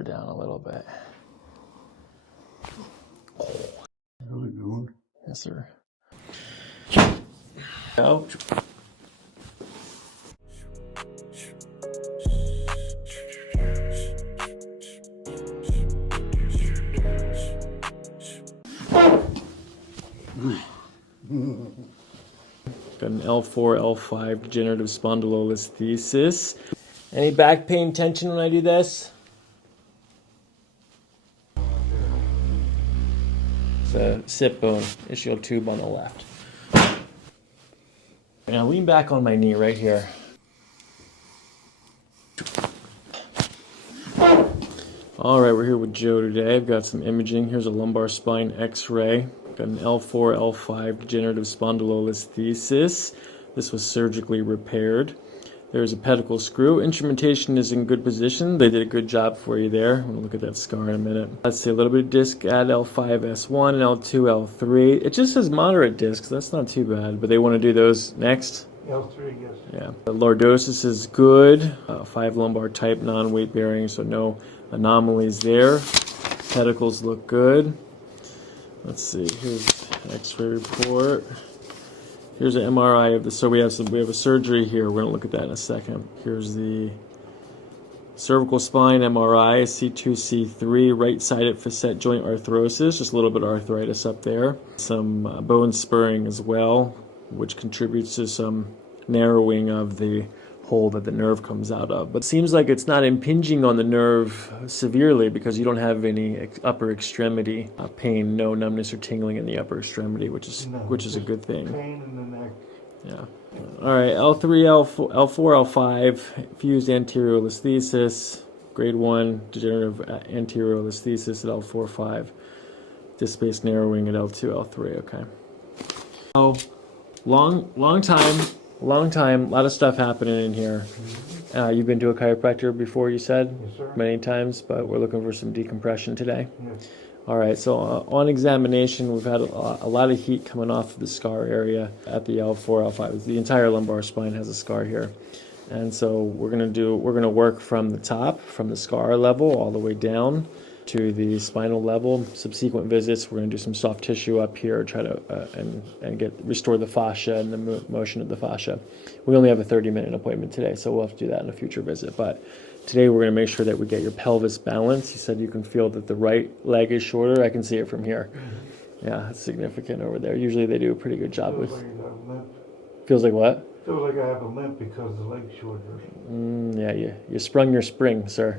her down a little bit. Really good. Yes, sir. Ouch. Got an L4, L5 degenerative spondylolisthesis. Any back pain, tension when I do this? It's a sit bone, ischial tube on the left. Now lean back on my knee right here. All right, we're here with Joe today. I've got some imaging. Here's a lumbar spine x-ray. Got an L4, L5 degenerative spondylolisthesis. This was surgically repaired. There's a pedicle screw. Instrumentation is in good position. They did a good job for you there. I'm gonna look at that scar in a minute. Let's see, a little bit of disc at L5, S1, and L2, L3. It just says moderate discs. That's not too bad, but they want to do those next. L3, yes. Yeah. The lordosis is good. 5 lumbar type, non-weight bearing, so no anomalies there. Pedicles look good. Let's see, here's an x-ray report. Here's an MRI of the, so we have a surgery here. We're gonna look at that in a second. Here's the cervical spine MRI, C2, C3, right-sided facet joint arthrosis, just a little bit of arthritis up there. Some bone spurring as well, which contributes to some narrowing of the hole that the nerve comes out of. But it seems like it's not impinging on the nerve severely because you don't have any upper extremity pain, no numbness or tingling in the upper extremity, which is a good thing. Pain in the neck. Yeah. All right, L3, L4, L5, fused anterior listhesis, grade 1 degenerative anterior listhesis at L4, 5, disc space narrowing at L2, L3. Okay. So long time. A lot of stuff happening in here. You've been to a chiropractor before, you said? Yes, sir. Many times, but we're looking for some decompression today. Yes. All right, so on examination, we've had a lot of heat coming off of the scar area at the L4, L5. The entire lumbar spine has a scar here. And so we're gonna work from the top, from the scar level all the way down to the spinal level. Subsequent visits, we're going to do some soft tissue up here, try to restore the fascia and the motion of the fascia. We only have a 30-minute appointment today, so we'll have to do that in a future visit. But today we're going to make sure that we get your pelvis balanced. You said you can feel that the right leg is shorter. I can see it from here. Yeah, it's significant over there. Usually they do a pretty good job with. Feels like what? Feels like I have a limp because the leg's shorter. Yeah, you sprung your spring, sir.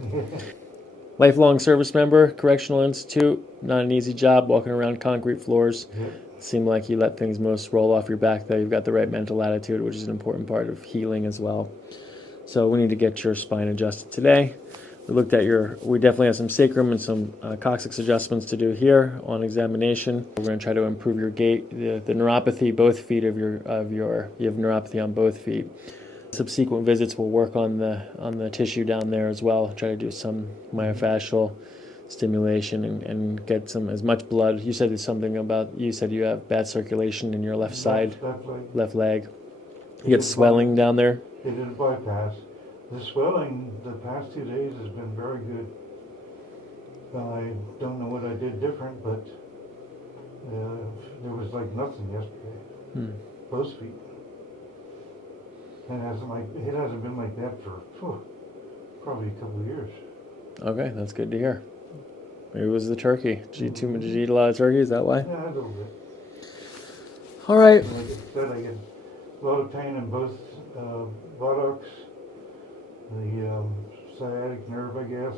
Lifelong service member, Correctional Institute. Not an easy job walking around concrete floors. Seemed like you let things most roll off your back, though. You've got the right mental attitude, which is an important part of healing as well. So we need to get your spine adjusted today. We definitely have some sacrum and some coccyx adjustments to do here on examination. We're going to try to improve your gait, the neuropathy, both feet you have neuropathy on both feet. Subsequent visits will work on the tissue down there as well. Try to do some myofascial stimulation and get as much blood. You said you have bad circulation in your left side, left leg. You get swelling down there. They did a bypass. The swelling the past 2 days has been very good. I don't know what I did different, but there was like nothing yesterday. Both feet. It hasn't been like that for probably a couple of years. Okay, that's good to hear. Maybe it was the turkey. Did you eat a lot of turkey? Is that why? Yeah, a little bit. All right. Like I said, I get a lot of pain in both buttocks, the sciatic nerve, I guess.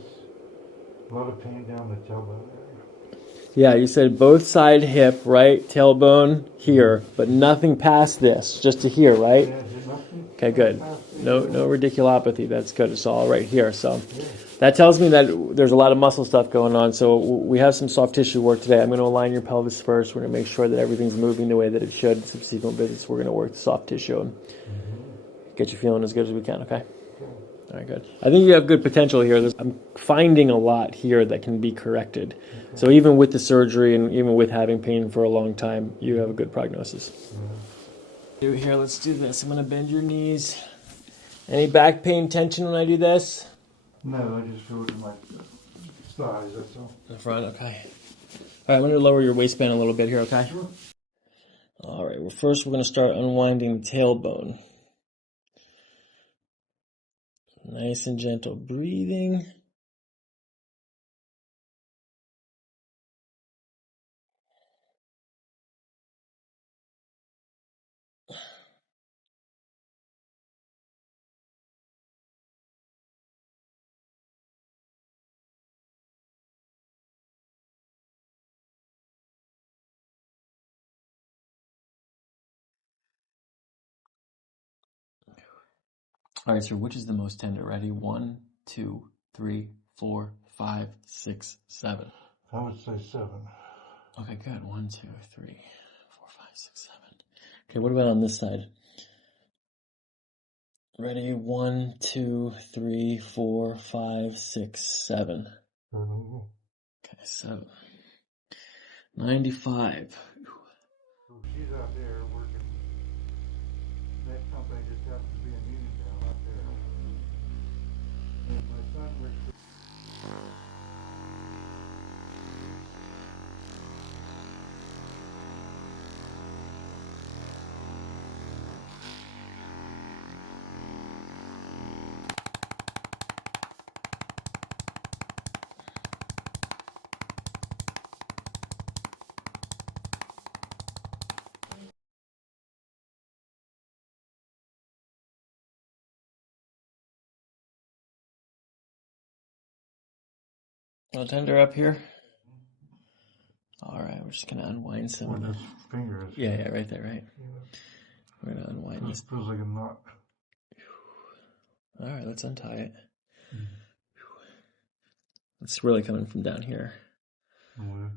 A lot of pain down the tailbone area. Yeah, you said both side hip, right? Tailbone here, but nothing past this, just to here, right? Yeah, nothing. Okay, good. No radiculopathy. That's good. It's all right here. So that tells me that there's a lot of muscle stuff going on. So we have some soft tissue work today. I'm going to align your pelvis first. We're going to make sure that everything's moving the way that it should. Subsequent visits, we're going to work the soft tissue and get you feeling as good as we can, okay? All right, good. I think you have good potential here. I'm finding a lot here that can be corrected. So even with the surgery and even with having pain for a long time, you have a good prognosis. Here, let's do this. I'm going to bend your knees. Any back pain, tension when I do this? No, I just feel it in my thighs, that's all. The front, okay. All right, I'm going to lower your waistband a little bit here, okay? Sure. All right, well, first we're going to start unwinding the tailbone. Nice and gentle breathing. All right, sir, which is the most tender? Ready? 1, 2, 3, 4, 5, 6, 7. I would say 7. Okay, good. 1, 2, 3, 4, 5, 6, 7. Okay, what about on this side? Ready? 1, 2, 3, 4, 5, 6, 7. Okay, 7. 95. So she's out there working. That company just happens to be in Uniontown out there. And my son works for A little tender up here. All right, we're just gonna unwind some where of this this. finger is. Yeah, right there, right. Yeah. We're gonna unwind It this. feels like a knot. All right, let's untie it. Mm-hmm. It's really coming from down here. Oh,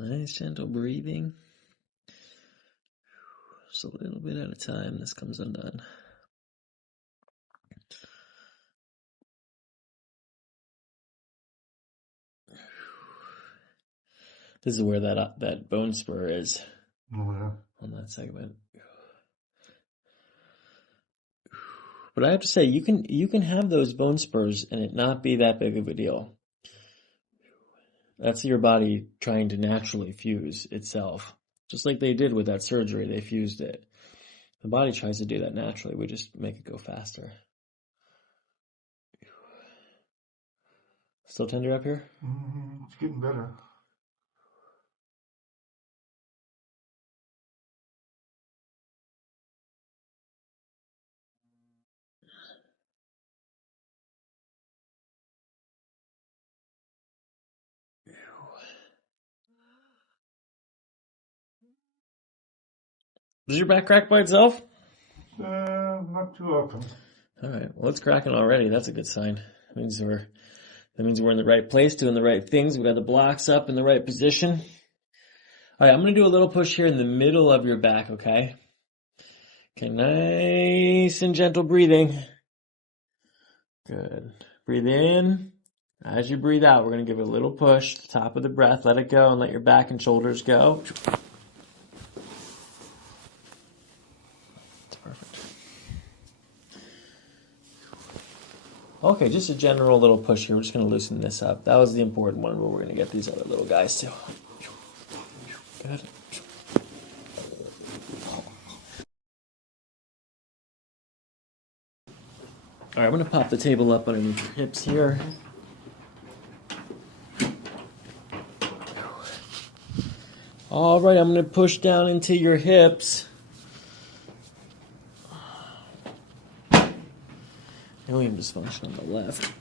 Nice, gentle breathing. Just a little bit at a time, this comes undone. This is where that bone spur is oh yeah. on that segment. But I have to say, you can have those bone spurs and it not be that big of a deal. That's your body trying to naturally fuse itself. Just like they did with that surgery, they fused it. The body tries to do that naturally. We just make it go faster. Still tender up here? Mm-hmm. It's getting better. Does your back crack by itself? Not too often. All right. Well, it's cracking already. That's a good sign. That means we're in the right place, doing the right things. We got the blocks up in the right position. All right. I'm going to do a little push here in the middle of your back, okay? Okay. Nice and gentle breathing. Good. Breathe in. As you breathe out, we're going to give it a little push, top of the breath. Let it go and let your back and shoulders go. Okay, just a general little push here. We're just going to loosen this up. That was the important one, but we're going to get these other little guys too. Good. All right, I'm going to pop the table up underneath your hips here. All right, I'm going to push down into your hips. Ilium dysfunction on the left.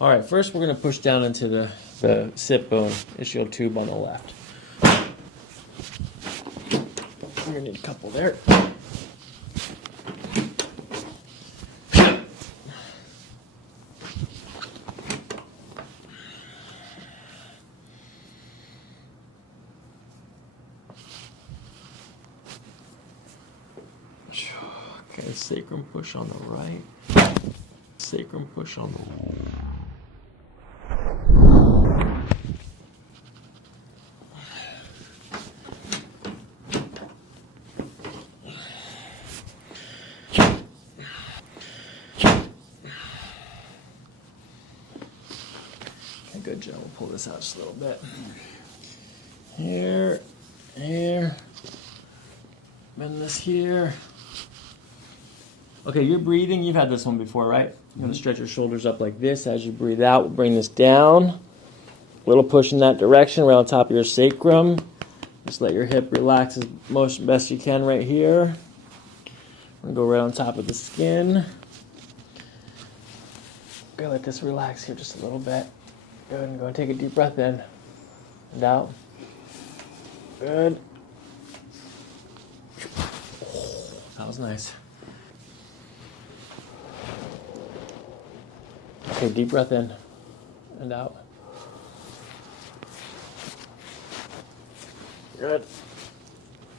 All right, first we're going to push down into the sit bone ischial tube on the left. We're going to need a couple there. Okay, sacrum push on the right. Sacrum push on the left. Good, Joe. We'll pull this out just a little bit. Here, here. Bend this here. Okay, you're breathing. You've had this one before, right? You're going to stretch your shoulders up like this as you breathe out. We'll bring this down. Little push in that direction, right on top of your sacrum. Just let your hip relax as best you can right here. I'm going to go right on top of the skin. Gonna let this relax here just a little bit. Good, and go and take a deep breath in and out. Good. That was nice. Okay, deep breath in and out. Good.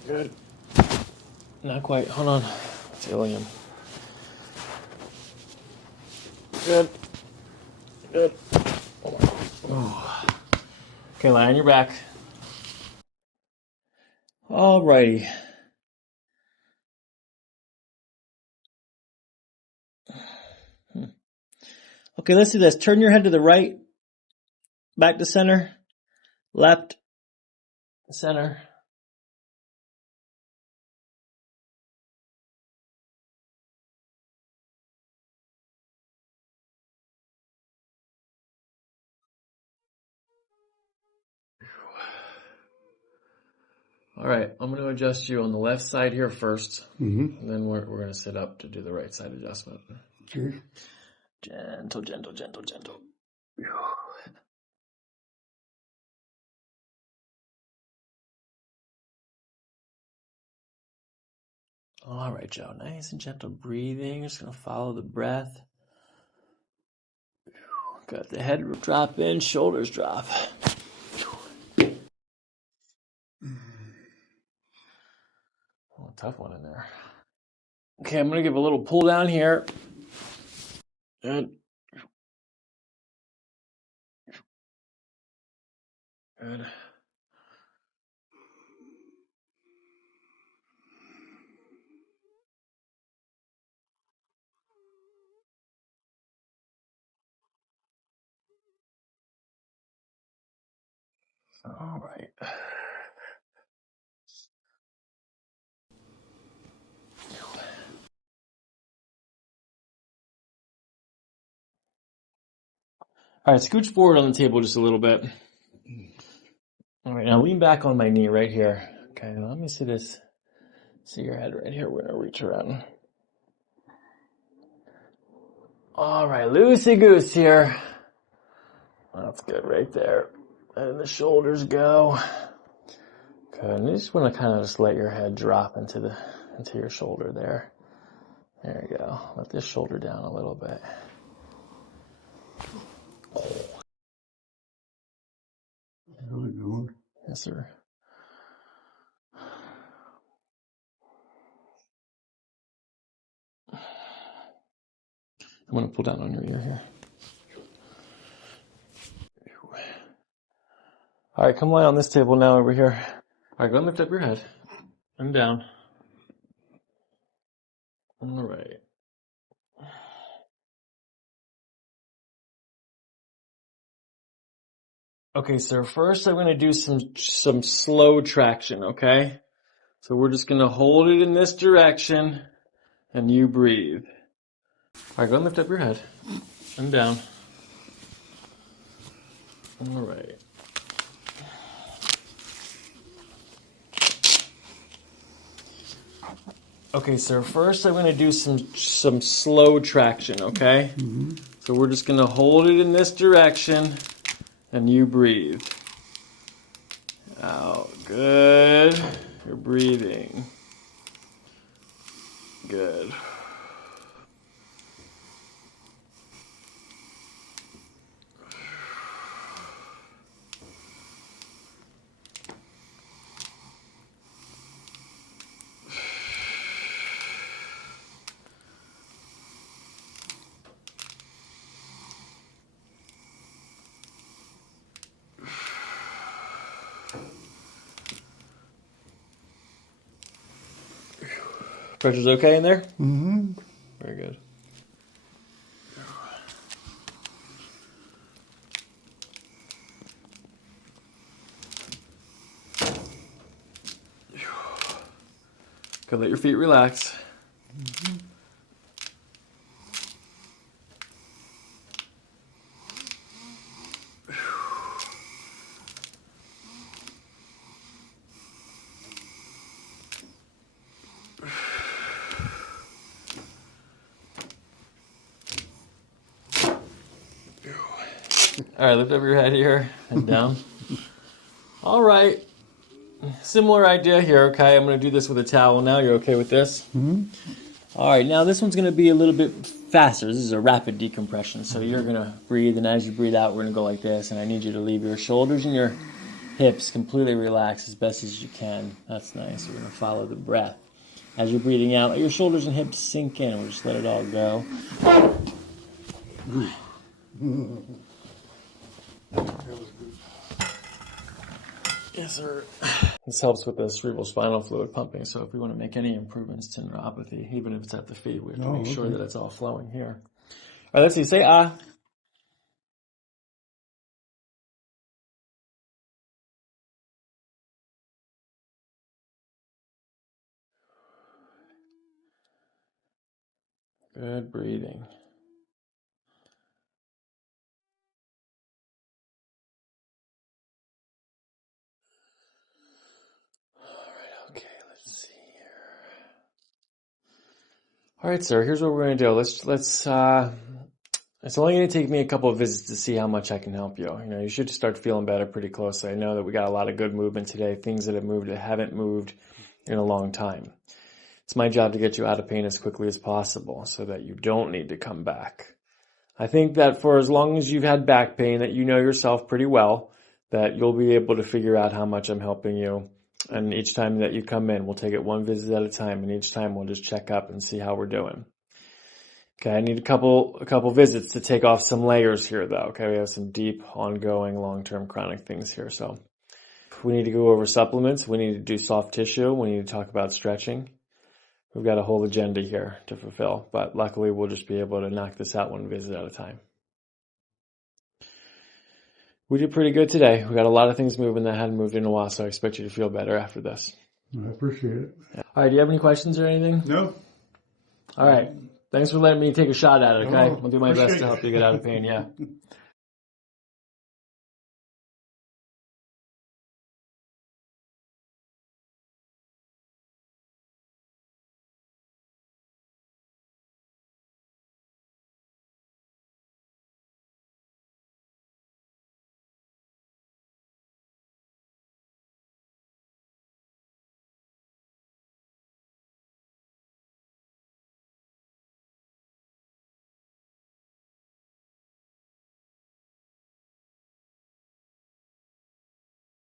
Good. Not quite. Hold on. It's ilium. Good. Good. Oh. Okay, lie on your back. Alrighty. Okay, let's do this. Turn your head to the right, back to center, left, center. All right, I'm going to adjust you on the left side here first, and then we're going to sit up to do the right side adjustment. Sure. Gentle, gentle, gentle, gentle. All right, Joe, nice and gentle breathing. Just going to follow the breath. Got the head drop in, shoulders drop. Oh, tough one in there. Okay, I'm going to give a little pull down here. Good. Good. All right. All right, scooch forward on the table just a little bit. All right, now lean back on my knee right here. Okay, let me see this. See your head right here. We're going to reach around. All right, loosey-goose here. That's good right there. Letting the shoulders go. Good, and you just want to kind of just let your head drop into your shoulder there. There you go. Let this shoulder down a little bit. Really good. Yes, sir. I'm going to pull down on your ear here. All right, come lie on this table now over here. All right, go and lift up your head and down. All right. Okay, so first I'm going to do some slow traction, okay? So we're just going to hold it in this direction and you breathe. All right, go and lift up your head and down. All right. Okay, so first I'm going to do some slow traction, okay? So we're just going to hold it in this direction and you breathe. Out. Good. You're breathing. Good. Pressure's okay in there? Mm-hmm. Very good. Good, let your feet relax. All right, lift up your head here and down. All right. Similar idea here, okay? I'm going to do this with a towel now. You're okay with this? Mm-hmm. All right, now this one's going to be a little bit faster. This is a rapid decompression. So you're going to breathe, and as you breathe out, we're going to go like this. And I need you to leave your shoulders and your hips completely relaxed as best as you can. That's nice. We're going to follow the breath. As you're breathing out, let your shoulders and hips sink in. We'll just let it all go. Yes, sir. This helps with the cerebral spinal fluid pumping, so if we want to make any improvements to neuropathy, even if it's at the feet, we have to make sure that it's all flowing here. All right, let's see. Say ah. Good breathing. Okay, let's see here. All right, sir, here's what we're going to do. It's only going to take me a couple of visits to see how much I can help you. You know, you should start feeling better pretty closely. I know that we got a lot of good movement today, things that have moved that haven't moved in a long time. It's my job to get you out of pain as quickly as possible so that you don't need to come back. I think that for as long as you've had back pain, that you know yourself pretty well, that you'll be able to figure out how much I'm helping you. And each time that you come in, we'll take it one visit at a time, and each time we'll just check up and see how we're doing. Okay, I need a couple visits to take off some layers here, though. Okay, we have some deep, ongoing, long-term chronic things here. So we need to go over supplements. We need to do soft tissue. We need to talk about stretching. We've got a whole agenda here to fulfill, but luckily we'll just be able to knock this out one visit at a time. We did pretty good today. We got a lot of things moving that hadn't moved in a while, so I expect you to feel better after this. I appreciate it. All right, do you have any questions or anything? No. All right. Thanks for letting me take a shot at it, okay? No, I'll do my best appreciate to help you get out of pain, yeah.